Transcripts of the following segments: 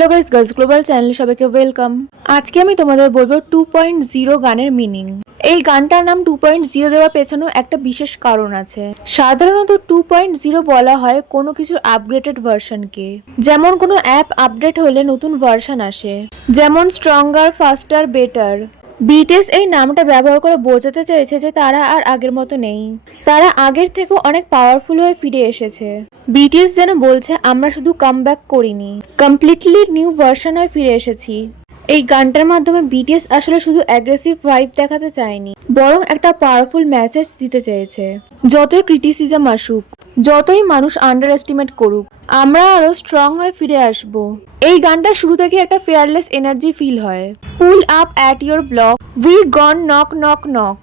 Hello guys, girls global চ্যানেলে সবাইকে welcome. আজকে আমি তোমাদের বলবো 2.0 গানের মিনিং। এই গানটার নাম 2.0 দেওয়ার পেছনেও একটা বিশেষ কারণ আছে। সাধারণত 2.0 বলা হয় কোনো কিছুর আপগ্রেডেড ভার্সনকে। যেমন কোনো অ্যাপ আপডেট হলে নতুন ভার্সন আসে, যেমন স্ট্রঙ্গার, ফাস্টার, বেটার। বিটিএস এই নামটা ব্যবহার করে বোঝাতে চেয়েছে যে তারা আর আগের মতো নেই, তারা আগের থেকেও অনেক পাওয়ারফুল হয়ে ফিরে এসেছে। বিটিএস যেন বলছে আমরা শুধু কামব্যাক করিনি, কমপ্লিটলি নিউ ভার্সন হয়ে ফিরে এসেছি। এই গানটার মাধ্যমে বিটিএস আসলে শুধু অ্যাগ্রেসিভ ভাইব দেখাতে চায়নি, বরং একটা পাওয়ারফুল মেসেজ দিতে চেয়েছে। যতই ক্রিটিসিজম আসুক, যতই মানুষ আন্ডার এস্টিমেট করুক, আমরা আরো স্ট্রং হয়ে ফিরে আসব। এই গানটা শুরু থেকে একটা ফেয়ারলেস এনার্জি ফিল হয়। Pull up at your block, we gone knock knock knock.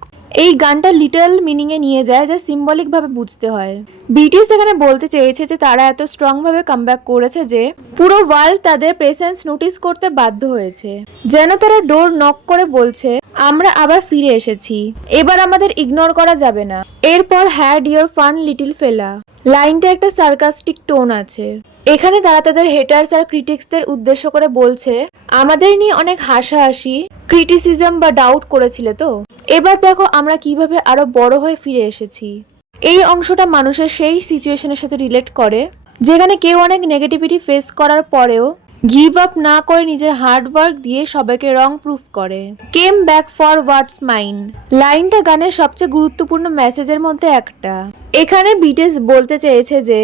এই গানটা লিটারাল মিনিং এ নিয়ে যায়, যা সিম্বলিক ভাবে বুঝতে হয়। বিটিএস এখানে বলতে চেয়েছে যে তারা এত স্ট্রং ভাবে কামব্যাক করেছে যে পুরো ওয়ার্ল্ড তাদের প্রেজেন্স নোটিস করতে বাধ্য হয়েছে। যেন তারা ডোর নক করে বলছে আমরা আবার ফিরে এসেছি, এবার আমাদের ইগনোর করা যাবে না। এরপর হ্যাড ইয়োর ফান লিটল ফেলা লাইনটা একটা সার্কাস্টিক টোন আছে। এখানে তারা তাদের হেটার্স আর ক্রিটিক্সদের উদ্দেশ্য করে বলছে আমাদের নিয়ে অনেক হাসাহাসি, ক্রিটিসিজম বা ডাউট করেছিলে তো, এবার দেখো আমরা কিভাবে আরো বড় হয়ে ফিরে এসেছি। এই অংশটা মানুষের সেই সিচুয়েশনের সাথে রিলেট করে যেখানে কেউ অনেক নেগেটিভিটি ফেস করার পরেও গিভ আপ না করে নিজের হার্ড ওয়ার্ক দিয়ে সবাইকে রং প্রুফ করে। Came back for what's mine লাইনটা গানের সবচেয়ে গুরুত্বপূর্ণ মেসেজের মধ্যে একটা। এখানে বিটিএস বলতে চেয়েছে যে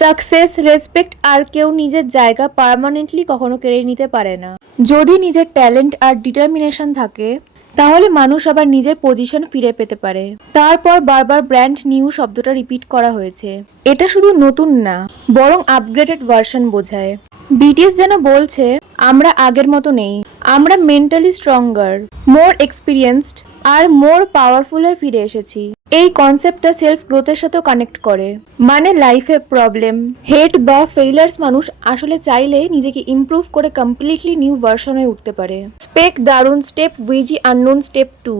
সাকসেস, রেসপেক্ট আর কেউ নিজের জায়গা পার্মানেন্টলি কখনো কেড়ে নিতে পারে না। যদি নিজের ট্যালেন্ট আর ডিটারমিনেশন থাকে, তাহলে মানুষ আবার নিজের পজিশন ফিরে পেতে পারে। তারপর বারবার ব্র্যান্ড নিউ শব্দটা রিপিট করা হয়েছে। এটা শুধু নতুন না, বরং আপগ্রেডেড ভার্সন বোঝায়। বিটিএস যেন বলছে আমরা আগের মতো নেই, আমরা মেন্টালি স্ট্রঙ্গার, মোর এক্সপিরিয়েন্সড আর মোর পাওয়ারফুল হয়ে ফিরে এসেছি। এই কনসেপ্টটা সেলফ গ্রোথের সাথেও কানেক্ট করে। মানে লাইফে প্রবলেম, হেট বা ফেইলার্স মানুষ আসলে চাইলে নিজেকে ইমপ্রুভ করে কমপ্লিটলি নিউ ভার্সন হয়ে উঠতে পারে। স্পেক দারুন স্টেপ উইজি আননোন স্টেপ 2।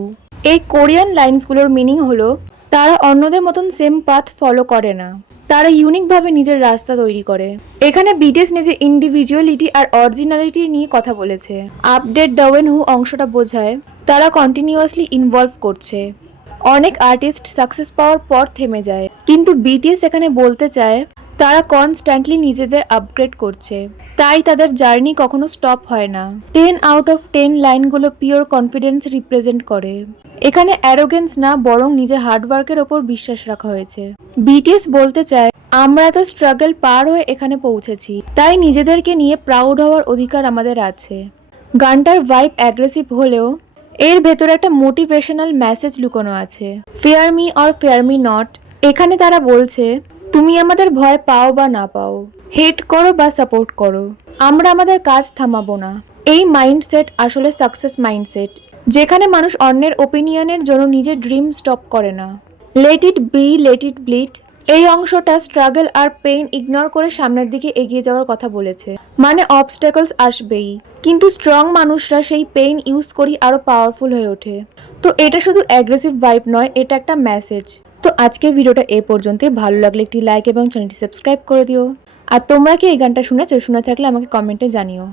এই কোরিয়ান লাইন্সগুলোর মিনিং হলো তারা অন্যদের মতন সেম পাথ ফলো করে না, তারা ইউনিক ভাবে নিজের রাস্তা তৈরি করে। এখানে বিটিএস নিজের ইন্ডিভিজুয়ালিটি আর অরিজিনালিটি নিয়ে কথা বলেছে। আপডেট ডাওয়েন হু অংশটা বোঝায় তারা কন্টিনিউয়াসলি ইনভলভ করছে। অনেক আর্টিস্ট সাকসেস পাওয়ার পর থেমে যায়, কিন্তু বিটিএস এখানে বলতে চায় তারা কনস্ট্যান্টলি নিজেদের আপগ্রেড করছে, তাই তাদের জার্নি কখনো স্টপ হয় না। 10 আউট অফ 10 লাইনগুলো পিওর কনফিডেন্স রিপ্রেজেন্ট করে। এখানে অ্যারোগেন্স না, বরং নিজের হার্ডওয়ার্কের ওপর বিশ্বাস রাখা হয়েছে। বিটিএস বলতে চায় আমরা এত স্ট্রাগল পার হয়ে এখানে পৌঁছেছি, তাই নিজেদেরকে নিয়ে প্রাউড হওয়ার অধিকার আমাদের আছে। গানটার ভাইব অ্যাগ্রেসিভ হলেও এর ভেতরে একটা মোটিভেশনাল মেসেজ লুকোনো আছে। Fair me or fair me not. এখানে তারা বলছে তুমি আমাদের ভয় পাও বা না পাও, হেট করো বা সাপোর্ট করো, আমরা আমাদের কাজ থামাবো না। এই মাইন্ডসেট আসলে সাকসেস মাইন্ডসেট, যেখানে মানুষ অন্যের ওপিনিয়নের জন্য নিজের ড্রিম স্টপ করে না। Let it be, let it bleed. এই অংশটা স্ট্রাগল আর পেইন ইগনোর করে সামনের দিকে এগিয়ে যাওয়ার কথা বলেছে। মানে অবস্ট্যাকলস আসবেই, কিন্তু স্ট্রং মানুষরা সেই পেইন ইউজ করি আরো পাওয়ারফুল হয়ে ওঠে। তো এটা শুধু অ্যাগ্রেসিভ ভাইব নয়, এটা একটা মেসেজ। তো আজকের ভিডিওটা এ পর্যন্তই। ভালো লাগলে একটি লাইক এবং চ্যানেলটি সাবস্ক্রাইব করে দিও। আর তোমরা কি এই গানটা শুনেছো? শুনে থাকলে আমাকে কমেন্টে জানিও।